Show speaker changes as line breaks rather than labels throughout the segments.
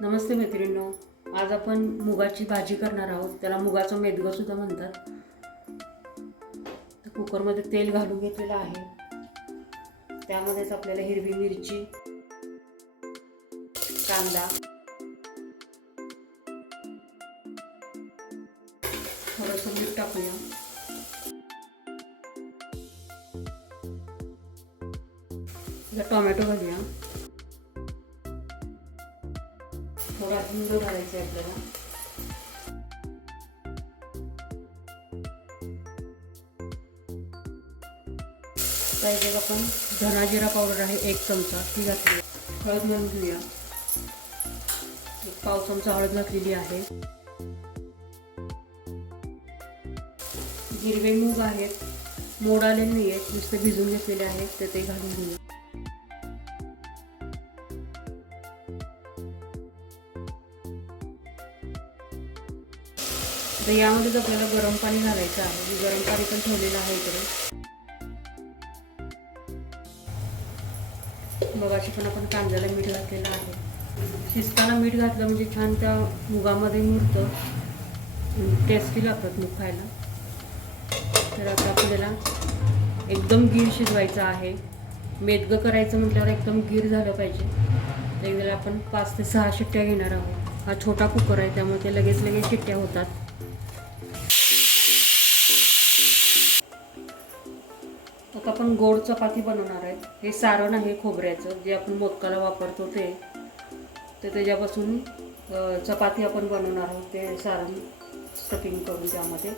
नमस्ते मैत्रिणींनो आज आपण मुगाची भाजी करणार आहोत. त्याला मुगाचं मेदगंसुद्धा म्हणतात. कुकरमध्ये तेल घालून घेतलेलं आहे. त्यामध्येच आपल्याला हिरवी मिरची कांदा थोडंसं मीठ टाकूया. टोमॅटो घालूया. थोडा हिंग घालायचा आहे आपल्याला. पाहिजे आपण धना जिरा पावडर आहे एक चमचा ती घातली. हळद म्हणून घेऊया. एक पाव चमचा हळद घातलेली आहे. हिरवे मूग आहेत मोड आले नाही आहेत नुसते भिजून घेतलेले आहेत तर ते घालून घेऊया. तर यामध्येच आपल्याला गरम पाणी घालायचं आहे. मी गरम पाणी पण ठेवलेलं आहे इकडे. मगाशी पण आपण कांद्याला मीठ घातलेलं आहे. शिजताना मीठ घातलं म्हणजे छान त्या मुगामध्ये मुरतं टेस्टी लागतात मुग खायला. तर आता आपल्याला एकदम गीर शिजवायचं आहे. मेदगं करायचं म्हटल्यावर एकदम गीर झालं पाहिजे. तर आपण पाच ते सहा शिट्ट्या घेणार आहोत. हा छोटा कुकर आहे त्यामुळे ते लगेच लगेच शिट्ट्या होतात. आपण गोड चपाती बनवणार आहे. हे सारण आहे खोबऱ्याचं जे आपण मोदकाला वापरतो ते. तर त्याच्यापासून चपाती आपण बनवणार आहोत. ते सारण स्टफिंग करून त्यामध्ये.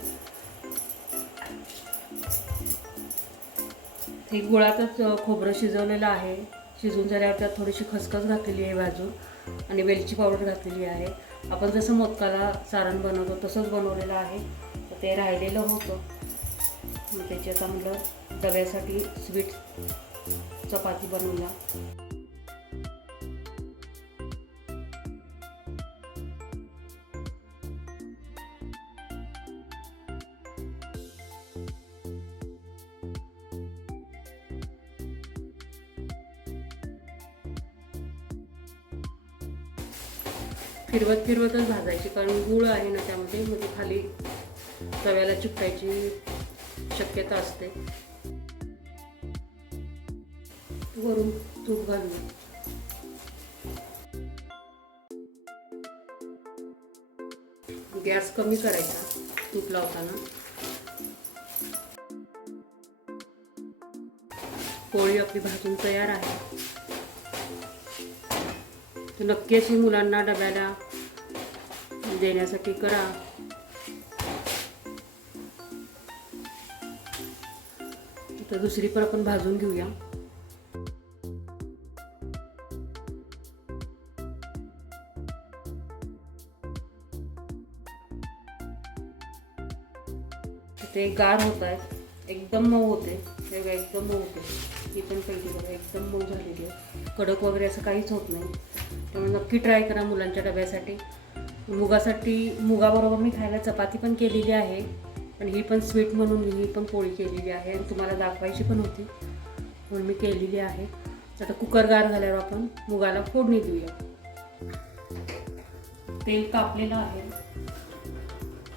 हे गुळातच खोबरं शिजवलेलं आहे. शिजून झाल्यावर त्यात थोडीशी खसखस घातलेली आहे बाजू आणि वेलची पावडर घातलेली आहे. आपण जसं मोदकाला सारण बनवतो तसंच बनवलेलं आहे. तर ते राहिलेलं होतं. मग त्याची आता म्हटलं डब्यासाठी स्वीट चपाती बनवला फिरवत फिरवतच भाजायची कारण गुळ आहे ना त्यामध्ये मग ती खाली तव्याला चिपकायची शक्यता असते. वरून तूप घालूया गॅस कमी करायचा तूप लावताना. पोळी आपली भाजून तयार आहे. नक्कीच नक्की अशी मुलांना डब्याला देण्यासाठी करा. तर दुसरी पण आपण भाजून घेऊया. ते गार होत आहे. एकदम मऊ होते. ते एकदम मऊ होते. ही पण पहिली बघा एकदम मऊ झालेली आहे. कडक वगैरे असं काहीच होत नाही. त्यामुळे नक्की ट्राय करा मुलांच्या डब्यासाठी. मुगासाठी मुगाबरोबर मी खायला चपाती पण केलेली आहे. पण ही पण स्वीट म्हणून ही पण पोळी केलेली आहे आणि तुम्हाला दाखवायची पण होती. म्हणून मी केलेली आहे. आता कुकर गार झाल्यावर आपण मुगाला फोडणी देऊया. तेल कापलेलं आहे.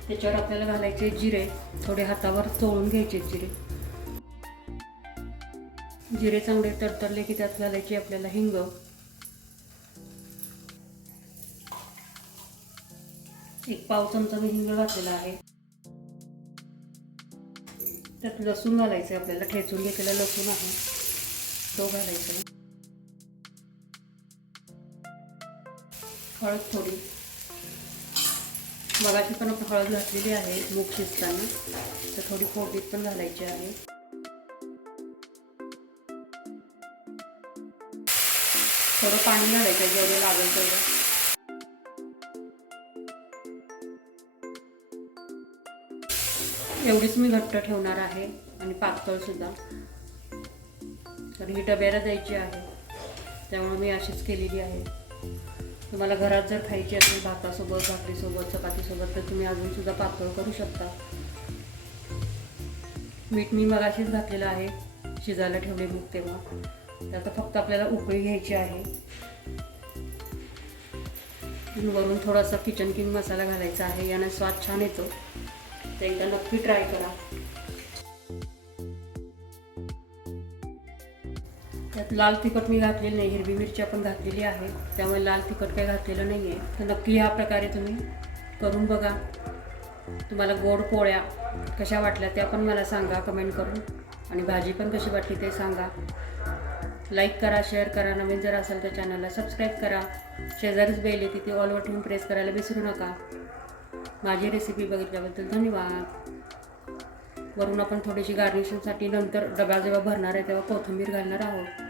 त्याच्यावर आपल्याला घालायचे जिरे. थोडे हातावर चोळून घ्यायचे जिरे. जिरे चांगले तरतरले की त्यात घालायची आपल्याला हिंग. एक पाव चमचा मी हिंग घातलेला आहे. त्यात लसूण घालायचं आहे आपल्याला ठेचून घेतलेला लसूण आहे. तो घालायचा आहे. हळद थोडी. मगाशी पण आपण हळद घातलेली आहे मूग शिजताना. तर थोडी फोडणीत पण घालायची आहे. थोडं पाणी घालायचं जेवढं लागेल तेवढं. एवढीच मी घट्ट ठेवणार आहे आणि पातळ सुद्धा. तर ही डब्याला द्यायची आहे. त्यामुळे मी अशीच केलेली आहे. तुम्हाला घरात जर खायची असेल भातासोबत भाकरीसोबत चपातीसोबत तर तुम्ही अजून सुद्धा पातळ करू शकता. मीठ मी मगाशीच घातलेलं आहे शिजायला ठेवले मग तेव्हा. तर आता फक्त आपल्याला उकळी घ्यायची आहे. वरून थोडासा किचन किंग मसाला घालायचा आहे यानं स्वाद छान येतो. तर एकदा नक्की ट्राय करा. त्यात लाल तिखट मी घातलेली नाही हिरवी मिरची आपण घातलेली आहे. त्यामुळे लाल तिखट काही घातलेलं नाही आहे तर नक्की ह्या प्रकारे तुम्ही करून बघा. तुम्हाला गोड पोळ्या कशा वाटल्या त्या पण मला सांगा कमेंट करून. आणि भाजी पण कशी वाटली ते सांगा. लाईक करा शेअर करा. नवीन जर असेल तर चॅनलला सबस्क्राईब करा. शेजारीच बेल आहे तिथे ऑलवर ठेवून प्रेस करायला विसरू नका. माझी रेसिपी बघितल्याबद्दल धन्यवाद. वरून आपण थोडीशी गार्निशिंगसाठी नंतर डबा जेव्हा भरणार आहे तेव्हा कोथिंबीर घालणार आहोत.